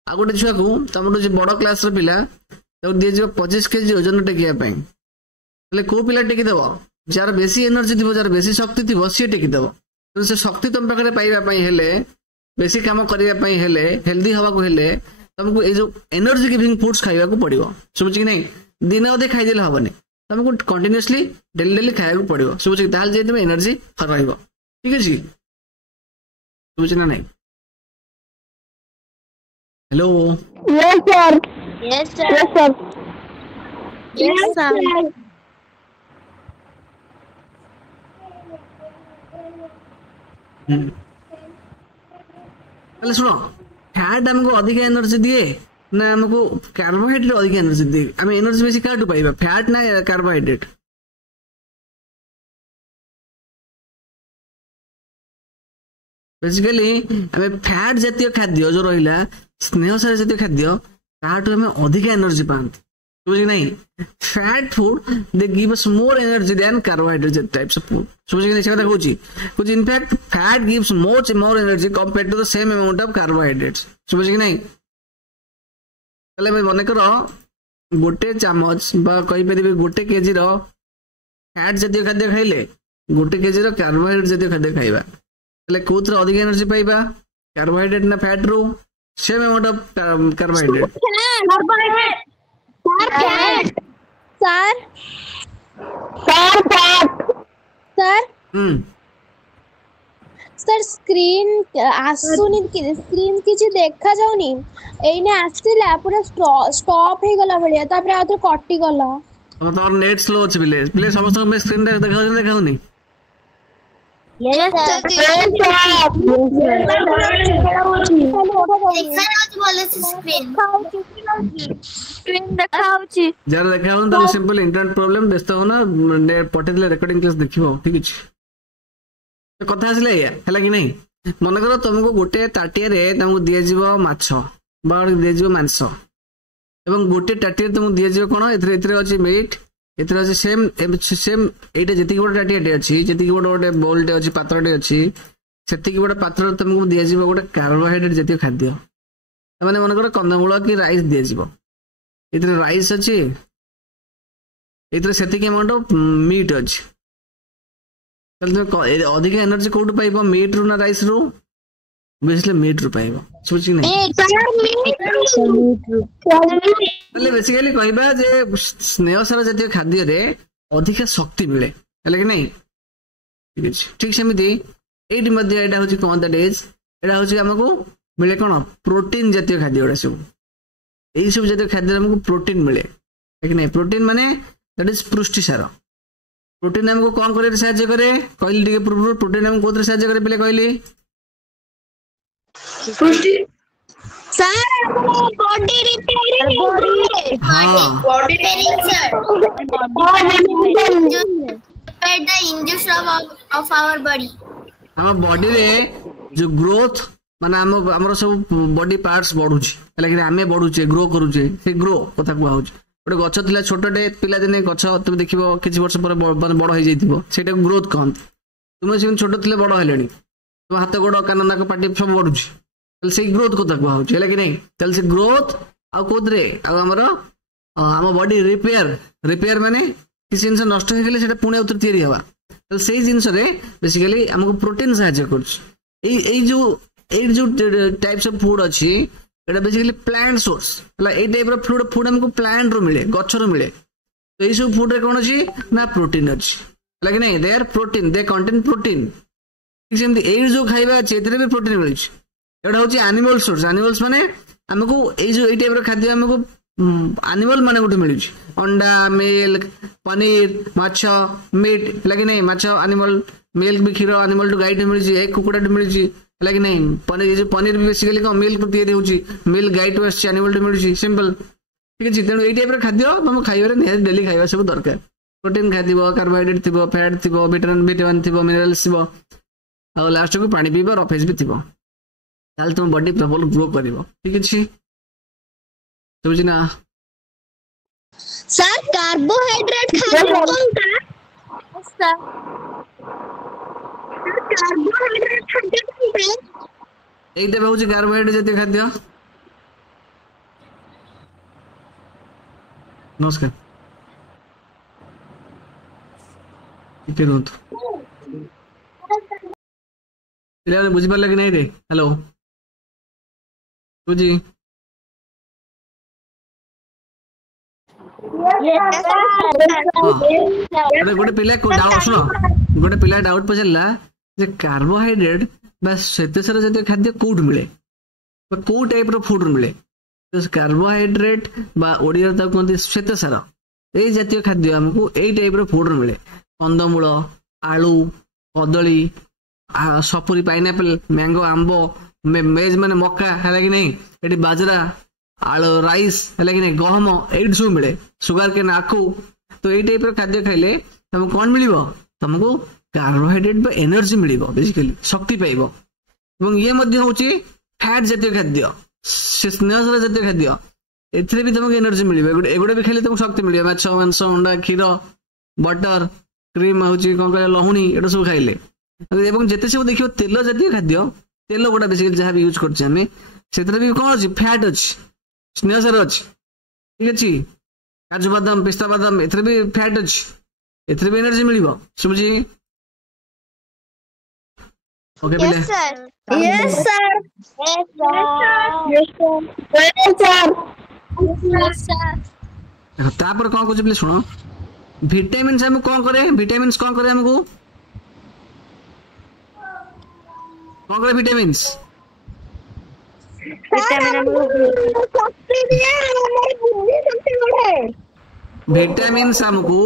आ गोटे छुआ को तमरो जे बड़ क्लास रो पिला तो दिया जिवो 25 केजी वजन टेकिबा पई तले को पिला टेकी देबो जार बेसी एनर्जी दिबो जार बेसी शक्ति दिबो सी टेकी देबो तो से शक्ति तुम पाखरे पाइबा पई हेले बेसी काम करिया पई हेले हेल्दी हवा को हेले तुमको ए जो एनर्जी गिविंग फूड्स खाइबा को पड़िबो समझ कि नहीं दिन अधे खाइ देले हबनी तुमको कंटीन्यूअसली डेली खाइबा को पड़िबो समझ कि ताल जे तुम एनर्जी रहइबो ठीक अछि समझ ना नहीं hello Yes, sir. Yes, sir. Yes, sir. Yes, sir. पहले सुनो फैट हमको अधिक एनर्जी दिए ना हमको कार्बोहाइड्रेट अधिक एनर्जी दिए हमें एनर्जी बेसी काटू पाइबा फैट ना कार्बोहाइड्रेट बेसिकली हमें फैट जातीय खाद्य जो रहिला स्नेह सार जातीय खाद्य ताटू हमें अधिक एनर्जी पांती समझ नहीं fat food they give us more energy than carbohydrate types of food समझ नहीं सेटा कहूची कुछ in fact fat gives much more energy compared to the same amount of carbohydrates समझ कि नहीं तले मैं मने करो गोटे चामच बा कहि परिबे गोटे केजी रो फैट जातीय खाद्य खाइले गोटे केजी रो कार्बोहाइड्रेट जातीय खाद्य खाइबा तले कोथर अधिक एनर्जी पाइबा कार्बोहाइड्रेट ना फैट रो same amount of carbohydrate sir screen आसुनी स्क्रीन किछि देखा जाउनी एइने आसिला पूरा स्टॉप हे गला बलिया तापर आतो कटि गला तोर नेट स्लो अछि प्ले समस्त में स्क्रीन देखाउनी Yes, sir. जरा देखाउन त सिंपल इंटरनेट प्रॉब्लम व्यस्त हो ना पठेले रिकॉर्डिंग क्लास देखिबो ठीक अछि तो कथा आसिले या हला कि नहीं मन करो तुमको गोटे ताटिया रे तुमको दिया जीवो माछ बाहर दिया मांस एवं गोटे टाटी तुमको दिया कौन एथरे अच्छी मीट एथरे अच्छी सेम सेम एटा जति गोटे टाटी अच्छी जति गोटे बोलटे अच्छी पात्रटे अच्छी से गोटे पात्र तुमको दिया गोटे कार्बोहाइड्रेट जातीय खाद्य मैंने मनकर कंदमूल कि राइस दिया राइस अच्छी से अमाउंट ऑफ मीट अच्छी अधिक एनर्जी कौट पाइब मीट रु ना राइस रु बेसिकली मीट रु पाइब सोची नहीं बेसिकली कहबा जे स्नेहसार जातीय खाद्य रे अधिक शक्ति मिले है कि नहीं ठीक सेमती एटी मध्य एटा होची कोन दैट इज एटा होची हमको मिले कोन प्रोटीन जातीय खाद्य गुड़ा सब यही सब जातीय खाद्य हमको प्रोटीन मिले है कि नहीं प्रोटीन माने दैट इज पुष्टिसार प्रोटीन हमको कौन करे साहाय्य करे कहली टिके पूर्व प्रोटीन हमको कोथरे साहाय्य करे पहले कहली पुष्टि sir body repairing body repairing sir the injuries of our body हम बॉडी रे जो ग्रोथ माने हमर सब बॉडी पार्ट्स बढ़ुची है कि आमे बढ़ुचे ग्रो करूचे से ग्रो कथा कुआ होची गोटे गछ थिला छोटटे पिला दिने गछ तुम देखिबो किछि वर्ष पर बड़ हो जाइतिबो सेटा ग्रोथ कहंत तुम से छोट थिले बड़ हेलेनी तुम हाथ गोड़ कान नाक पाटी सब बढ़ुची तल से ग्रोथ कथा कुआ होची है कि नहीं तल से ग्रोथ आ कोदरे आ हमर हम बॉडी रिपेयर माने किछि जिंस नष्ट हो गेले सेटा पुणे उतर तयारी हवा तल से जिंस रे बेसिकली हमको प्रोटीन सहायता करछ ए जो टाइप्स ऑफ फूड अच्छी एटा बेसिकली प्लांट सोर्स हला ए टाइप रो फूड हमको प्लांट रो मिले गछ रो मिले तो ए सब फूड रे कोन अछि ना प्रोटीन अछि हला कि नहीं they are protein they contain protein जेमति ए जो खाइबा अछि एतरे भी प्रोटीन मिले अछि एटा होछि एनिमल सोर्स एनिमल्स माने हमको ए जो ए टाइप रो खाद्य हमको एनिमल माने गोटे मिले अछि अंडा मिल्क पनीर माछ मीट हला कि नहीं माछ एनिमल मिल्क भी खीर एनिमल टू गाय मिले अछि एक कुकुड़ा मिले अछि है नहीं पनीर जो पनीर भी बेसिकली कौन मिल्क तैयारी होची मिल्क गाय टू आसी एनिमल टू मिलुची सिंपल ठीक अछि तेनु ए टाइप रे खाद्य हम खाइबा रे डेली खाइबा सब दरकार प्रोटीन खादिबो कार्बोहाइड्रेट थिबो फैट थिबो विटामिन थिबो मिनरल्स थिबो आ लास्ट को पानी पीबो रफेज भी थिबो ताल तुम बॉडी प्रबल ग्रो करिवो ठीक अछि समझी ना सर कार्बोहाइड्रेट खाद्य कोनटा सर कार्बोहाइड्रेट खाद्य कोनटा एक देबे होची कार्बोहाइड्रेट जते खाद्य नमस्कार ठीक है पिला बुझी पारला कि नहीं रे हेलो बुझी गोटे पिला डाउट सुनो गोटे पिला डाउट पचारला जे कार्बोहाइड्रेट बा श्वेतसार जातीय खाद्य कोड मिले को टाइप रो फूड मिले तो कार्बोहाइड्रेट बा ओडिया ता कहते श्वेतसार ए जातीय खाद्य हमको ए टाइप रो फूड मिले कंदमूल आलू कदली सपुरी पाइनएप्पल मैंगो आंबो मेज माने मक्का है कि नहीं एटी बाजरा आलू राइस है कि नहीं गहम एट सब मिले सुगर केन आखु तो ये टाइप खाद्य खाइले तुमको कौन मिलिबो तुमको कार्बोहाइड्रेट बा एनर्जी मिलिबो बेसिकली शक्ति पाइबो एवं ये मध्य होची फैट जातीय खाद्य स्नेहसार जातीय खाद्य एथरे भी तुमको एनर्जी मिलिबो एगुडे भी खाइले तुमको शक्ति मिलिबो माछ मांस अंडा क्षीर बटर क्रीम होची कोन कहले लहुणी एटा सब खाइले एवं जेते सब देखियो तेल जातीय खाद्य तेल गोटा बेसिकली जहाँ भी यूज करछे हमें सेतरे भी कोन अछि फैट अछि स्नेहसार अछि ठीक अछि काजू बादाम पिस्ता बादाम एथरे भी फैट अछि एथरे भी एनर्जी मिलिबो समझी ओके बिले यस सर तापर कोन कुछ बिले सुनो विटामिन्स हम कोन करे विटामिन्स कोन करे हमको कोन करे विटामिन्स विटामिन्स हमको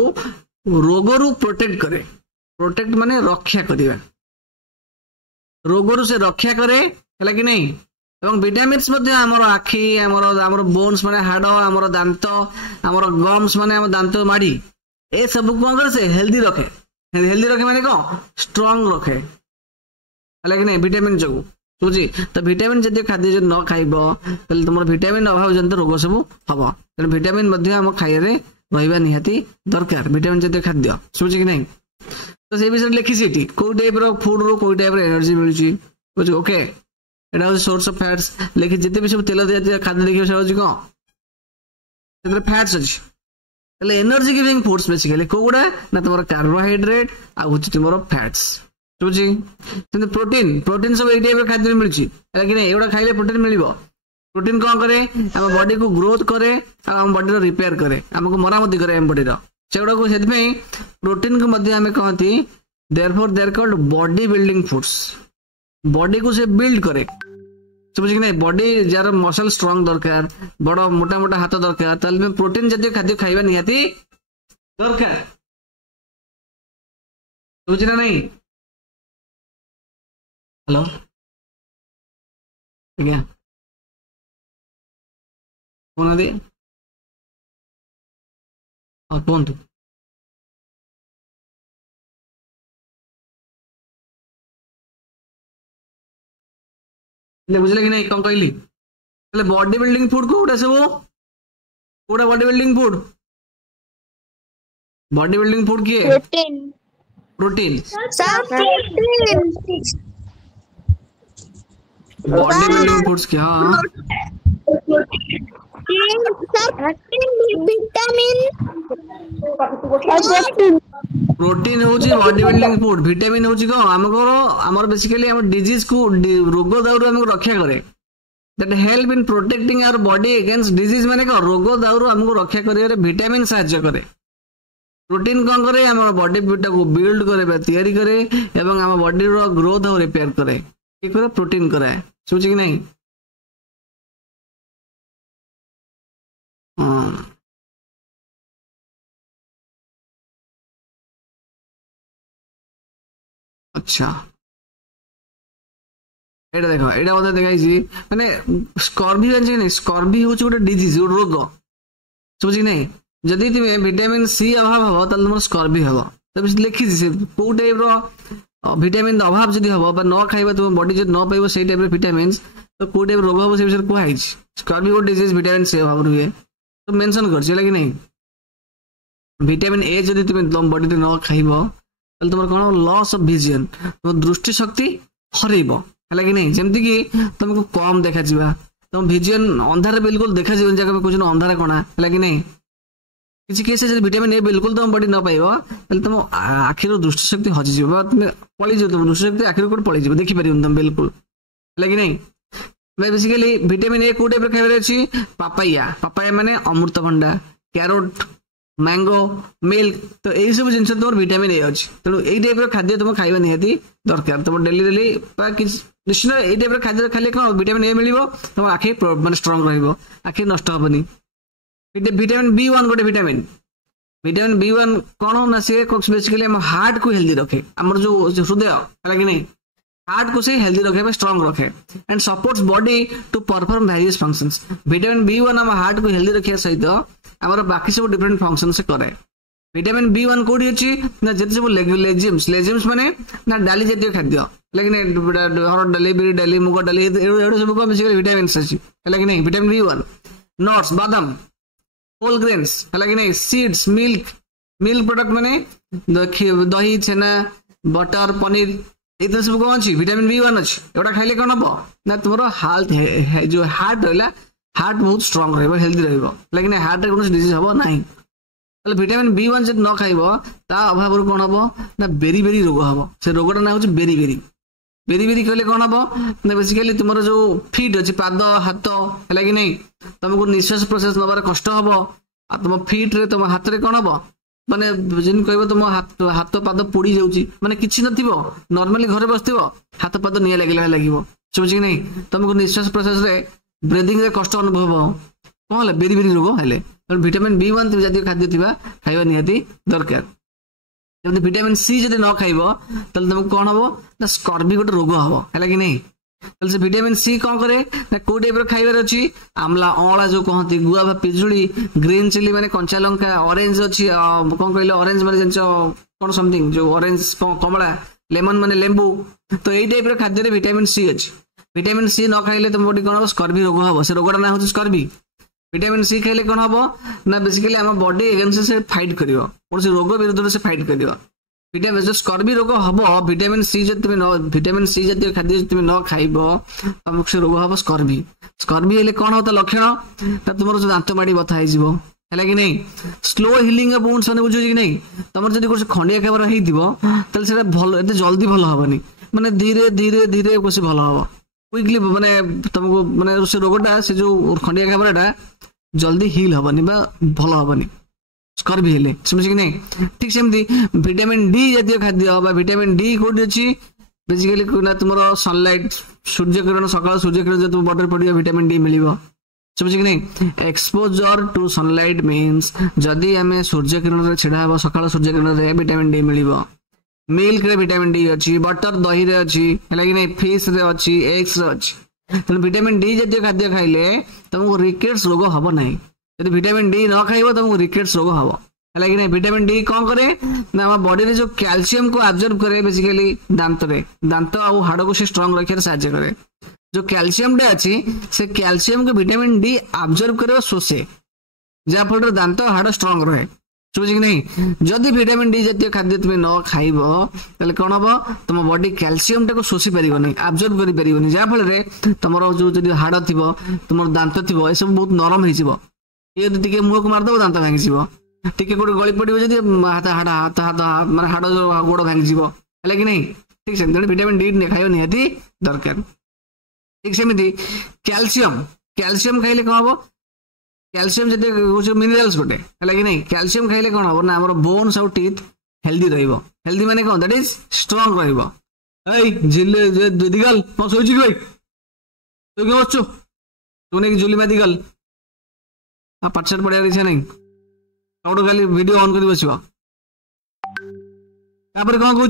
रोगरु प्रोटेक्ट करे प्रोटेक्ट माने रक्षा करिवा रोगरु से रक्षा करे हला कि नहीं एवं विटामिन्स मध्ये हमर आखी हमर बोन्स माने हाड़ हमर दांत हमर गम्स माने हमर दांत माड़ी ए सब कोन करे से हेल्दी रखे माने को स्ट्रांग रखे हला कि नहीं विटामिन जो बुझी तो विटामिन जदि खाद्य जो न खाइब ताले तुम विटामिन अभाव जनित रोग सब हम तेणु विटामिन आम खाइबारे रहा निहाती दरकार विटामिन जदि खाद्य बुझे कि नहीं तो से विषय लिखी सी कौ टाइप फुड रो कौ टाइप एनर्जी मिलूँ बुझे ओके एटा हूँ सोर्स ऑफ फैट्स लिखी जिते भी सब तेल दिया खाद्य देखिए से कौन फैट्स अच्छी एनर्जी गिविंग फूड्स बेसिकली कौड़ा ना तुम कार्बोहाइड्रेट आउ तुम फैट्स बुझी प्रोटीन प्रोटीन सब ये टाइप खाद्य मिलूँ कि नहीं एगुड़ा खाइले प्रोटीन मिल प्रोटीन कौन करे आम बॉडी को ग्रोथ करे आम बॉडी रिपेयर करे आमको मरामती करे आम बॉडी सेगुड़ा को प्रोटीन को मध्य आम कहती therefore they are called body building foods body को से बिल्ड करे समझ नहीं बॉडी जार मसल स्ट्रांग दरकार बड़ मोटा मोटा हाथ दरकार ताले प्रोटीन जैसे खाद्य खाइबा निहाती दरकार बुझ ना नहीं हेलो आज्ञा कौन दे कहतु बुझे कि नहीं कौन कहली बॉडी बिल्डिंग फूड कौटा सब कौटा बॉडी बिल्डिंग फूड किए प्रोटीन बॉडी बिल्डिंग फूड्स क्या प्रोटीन हूँ बॉडी बिल्डिंग फूड विटामिन हूँ कौन आमर बेसिकली आम डिजीज को रोग दाउर आमको रक्षा करे that help in protecting our body against disease माने कौन रोग दाउर आमको रक्षा करे विटामिन साहाय्य करे प्रोटीन कौन करे आम बॉडी को बिल्ड करे तैयारी करे एवं आम बॉडी रो ग्रोथ और रिपेयर करे ये करे प्रोटीन कराए सोचे कि नहीं अच्छा एटा देखो एटा बोधे देखाई माने स्कॉर्बी जानछि नहीं स्कॉर्बी होछि गोटे डिजीज रोग समझ नहीं जदि तुम विटामिन सी अभाव हम ताले तुम स्कॉर्बी हम तब लिखी से कौ टाइप रो विटामिन अभाव जदि हम न खाइबा तुम बॉडी जब न पाइबो सेई टाइप विटामिन तो कौ टाइप रोग हम से विषय कहै स्कॉर्बी वो डिजीज विटामिन सी अभाव रुए तो मेंशन कर कि नहीं विटामिन ए जदि तुम बॉडी न खाइबो तुम कौन लॉस ऑफ विजन तुम दृष्टि शक्ति हरइब है कि नहीं जमती कि तुमको कम देखा तुम विजन अंधार बिल्कुल देखा जगह में कौन अंधार कणा है कि नहीं किसी केस विटामिन ए बिल्कुल तुम बॉडी न पाइब तुम आखिर दृष्टि शक्ति हजिज तुम पलैज तुम दृष्टि शक्ति आखिर कौन पलैज देखिपार तुम बिल्कुल है कि नहीं बेसिकली विटामिन ए कौ टाइप खाइबार अच्छी पापाया पापाया माने अमृतभंडा कैरोट मैंगो मिल्क तो यही सब जिन तुम विटामिन ए अच्छी तेणु यही टाइप खाद्य तुम खाइबा निहाती दरकार तुम डेली डेली निश्चित यही टाइप खाद्य खाली कौन विटामिन ए मिल तुम आखि माने स्ट्रांग रखि नष्ट हेनी विटामिन B1 गोटे विटामिन B1 कौन ना सी बेसिकली आम हार्ट को हेल्दी रखे आम जो हृदय है कि नहीं हार्ट को से हेल्दी रखे स्ट्रांग रखे and supports body to perform various functions vitamin B1 आम हार्ट को हेल्दी रखा सहित आमर बाकी सब डिफरेंट फंक्शन से करे विटामिन B1 कोडी अछि ना जति सब लेजिम्स माने ना डाली जातीय खाद्य लेकिन हरड़ डाली बिरी डाली मुग डाली एडो सब को बेसिकली विटामिन्स अछि है कि नहीं विटामिन B1 नट्स बादाम होल ग्रेन्स है कि नहीं सीड्स मिल्क प्रोडक्ट माने दही छेना बटर पनीर ये सब कौन अच्छी विटामिन B1 अच्छी एटा खाइले कौन हम ना तुम जो हार्ट रहा हार्ट बहुत स्ट्रांग हेल्दी लेकिन हार्ट रे कौन डिजीज हम ना विटामिन B1 जब न खाइब ता अभाव कौन हम ना बेरी बेरी रोग हम से रोगटा ना हूँ बेरी बेरी कहले कौन हम ना बेसिकली तुम जो फीट अच्छी पाद हाथ है कि नहीं तुमको निश्वास प्रश्वास नबार कष्ट हम तुम फीट रे तुम हाथ में कौन हम माने जिन कहबो तुम हाथ पाद पोड़ी जाउची माने किछि नथिबो नॉर्मली घरे बसथिबो हाथ पाद निया लागिबो समझ कि नहीं तुमको निश्वास प्रश्वास रे ब्रीदिंग रे कष्ट अनुभव कौन है बेरी बेरी रोग हेले विटामिन B1 जातीय खाद्य थिबा खाइबा निहाती दरकार जब विटामिन सी जदि न खाइबो तले तुमको कौन हबो ना स्कॉर्बी गोटे रोग हबो है कि नहीं तले से विटामिन सी कौन करे ना को टाइप रो खाइबार अछि आमला अळा जो कहती गुआवा पिजुली ग्रीन चिली माने कंचा लंका ऑरेंज अछि कौन कहले ऑरेंज माने जंचो कौन समथिंग जो ऑरेंज कमला लेमन माने लेंबू तो एई टाइप रो खाद्य रे विटामिन सी अछि विटामिन सी न खाइले तुम बॉडी कोन हो स्कर्वी रोग हो से रोगटा ना हो स्कर्वी विटामिन सी खाइले कोन हो ना बेसिकली हम बॉडी अगेंस्ट से फाइट करियो कोन से रोग विरुद्ध से फाइट करियो विटामिन जो स्कर्वी रोग हबो विटामिन सी जति तुम न विटामिन सी जति खाद्य तुम न खाइबो तुमको से रोग हबो स्कर्वी स्कर्वी हेले कोन होता लक्षण त तुमरो जो दांत माडी बथा है जीवो है कि नहीं स्लो हिलिंग ऑफ वुंड्स माने बुझो कि नहीं तुमर जदी कोन खंडिया खबर हेइदिबो तले से भलो एते जल्दी भलो हबनी माने धीरे धीरे धीरे कोसे भलो हबो क्विकली माने तुमको माने से रोगटा से जो खंडिया खबरटा जल्दी हिल हबनी बा भलो हबनी स्कर्वी हेले समझ कि नहीं ठीक सेमती विटामिन डी जातीय खाद्य बा विटामिन डी कोडी अछि बेसिकली कोना तुमरो सनलाइट सूर्य किरण सकाळ सूर्य किरण जब बॉडी पडियो विटामिन डी मिलिबो समझ कि नहीं एक्सपोजर टू सनलाइट मीन्स जदि हमें सूर्य किरण रे छिड़ा हबो सकाळ सूर्य किरण रे विटामिन डी मिलिबो मिल्क रे विटामिन डी अछि बटर दही रे अछि हैला कि नहीं फिश रे अछि एग्स रे अछि त विटामिन डी जातीय खाद्य खाइले तुमको रिकेट्स रोग हबो नहीं यदि विटामिन डी न खाइबो तुमको रिकेट्स रोग हबो हैला कि नहीं विटामिन डी कोन करे ना हम बॉडी रे जो कैल्शियम को एब्जॉर्ब करे बेसिकली दांत आ हाड़ को से स्ट्रांग रखे सहायता करे जो कैल्शियम डे अच्छी से कैल्शियम को विटामिन डी एब्जॉर्ब करे शोषे जहाँ फल दांत हाड़ स्ट्रांग रहे समझ कि नहीं जदि विटामिन डी जातीय खाद्य तुम न खाइबो तले कोन हबो तुम बॉडी कैल्शियम टा को शोषि परिबो नहीं एब्जॉर्ब करि परिबो नहीं जहाँ फल रे तुमरो जो जदि हाड़ थिबो तुमर दांत थिबो ए सब बहुत नरम होई जिवो ये टिके मुंह को मार दबो दांत भांगी जिवो टिके कोड गଳି पड़िबो जदि हाथ माने हाड़ जो गोड़ भांगी जिवो हैला कि नहीं ठीक से विटामिन डी ने खाइबो निहाती दरकार ठीक सेमती कैल्शियम खाइले कौन हम कैल्शियम जब हूँ मिनरल्स गोटे है कि नहीं कैल्शियम खाइले कौन हम ना आम बोन्स आउ टीथ हेल्दी रहिबो हेल्दी माने कौन दैट इज स्ट्रांग रहिबो दिगल मैं शोची भाई तू क्या बच्चु तू नहीं जुली में दिगल पाठशाठ पढ़िया इच्छा नहीं सबुठ खाली वीडियो ऑन कर बस कौन कहूँ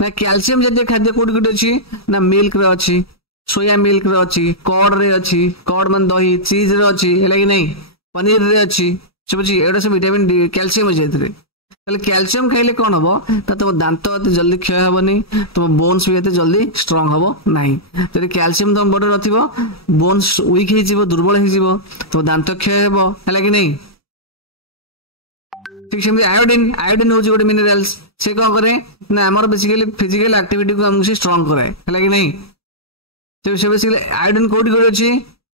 ना कैल्शियम जातीय खाद्य कोटी कोटी अच्छी ना मिल्क रे अच्छी सोया मिल्क रे अच्छी कॉर्ड रे अच्छी कॉर्ड मान दही चीज रे अच्छी है कि नहीं पनीर रे अच्छी सब अच्छी एटा सब विटामिन डी कैल्शियम अच्छे ताले कैल्शियम खाइले कौन हम तो तुम दांत एत जल्दी क्षय हेनी तुम बोन्स भी एत जल्दी स्ट्रांग हम ना जब कैल्शियम तुम बॉडी रथिबो बोन्स वीक हो दुर्बल हो तुम दांत क्षय है कि नहीं ठीक सेमती आयोडीन हूँ गोटे मिनरल्स से कौन करे ना आम बेसिकली फिजिकल एक्टिविटी को आमको स्ट्रांग करे है कि नहीं से बेसिकली आयोडीन कोडी कोडी अछि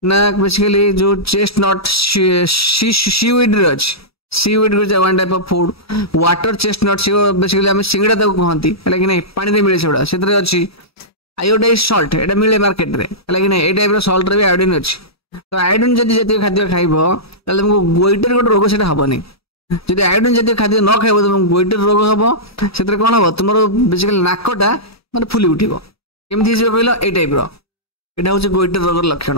ना बेसिकली जो चेस्ट नट सीवीड रे अछि seaweed is one type of food water chestnut सी बेसिकली हम सिंगड़ा तक कहंती है कि नहीं पानी रे मिले सेडा सेतरे अछि आयोडाइज सॉल्ट एटा मिले मार्केट रे है कि नहीं ए टाइप रो सॉल्ट रे भी आयोडीन अछि तो आयोडीन जदी जदी खाद्य खाइबो तले तुमको गोइटर गोटे रोग सेटा हबनी जदी आयोडीन जदी खाद्य न खाइबो तुमको गोइटर रोग हबो सेतरे कोन हबो तुमरो बेसिकली नाकटा माने फुली उठिबो केमथि जे कहलो ए टाइप रो एटा हूँ गोइटर रोग लक्षण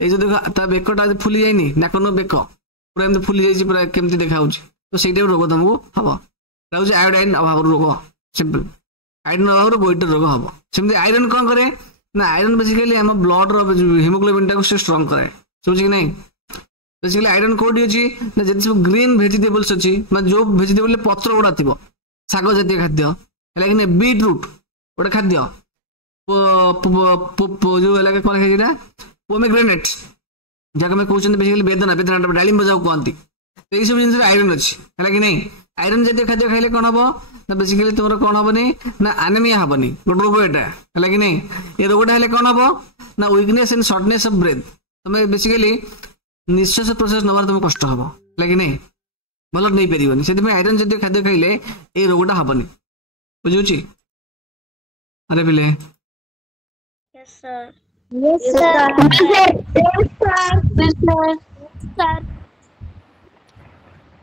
ये जो देख बेकटा फुली जाइनी नाकन बेक पूरा एमती फुली जाइए पूरा केमती देखा तो से रोग तुमको हम हूँ आयोडाइन अभाव रोग सिंपल आयोडीन अभाव गोइटर रोग हम सेमती आयरन कौन करे ना आयरन बेसिकली आम ब्लड हिमोग्लोबिन टाक से स्ट्रांग करे समझ कि नहीं बेसिकली आयरन कोडी अच्छी ना जब सब ग्रीन भेजिटेबल्स अच्छी मतलब जो भेजिटेबल पत्र गुड़ा थी शाग जातीय खाद्य है कि नहीं बीट रूट गोटे खाद्य जो है कौन है पोमेग्रेनेट जहाँ कहते बेसिकली बेदना बेदना डालिम जाऊ कहती तो सब जिन आयरन अच्छी है कि नहीं आयरन जातीय खाद्य खाइले कौन हम ना बेसिकली तुम कौन हेनी ना आनेमिया हेनी गोटे रोग एटा है कि नहीं ये रोगटा है कौन हम ना weakness and shortness of breath तुम बेसिकली निश्वास प्रश्वास नबार तुम कष्ट हम है कि नहीं भल नहीं पार से आयरन जातीय खाद्य खाइले ये रोगटा हेनी बुझे अरे पिले Yes, sir. Yes, sir.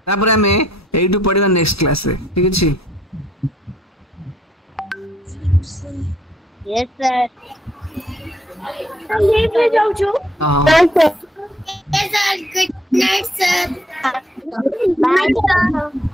तापर आमे एइटु पढिबा नेक्स्ट क्लास रे ठीक अछि Yes, sir. हम यही पे जाऊ छु हां Yes, sir. Good night, sir. Bye, sir.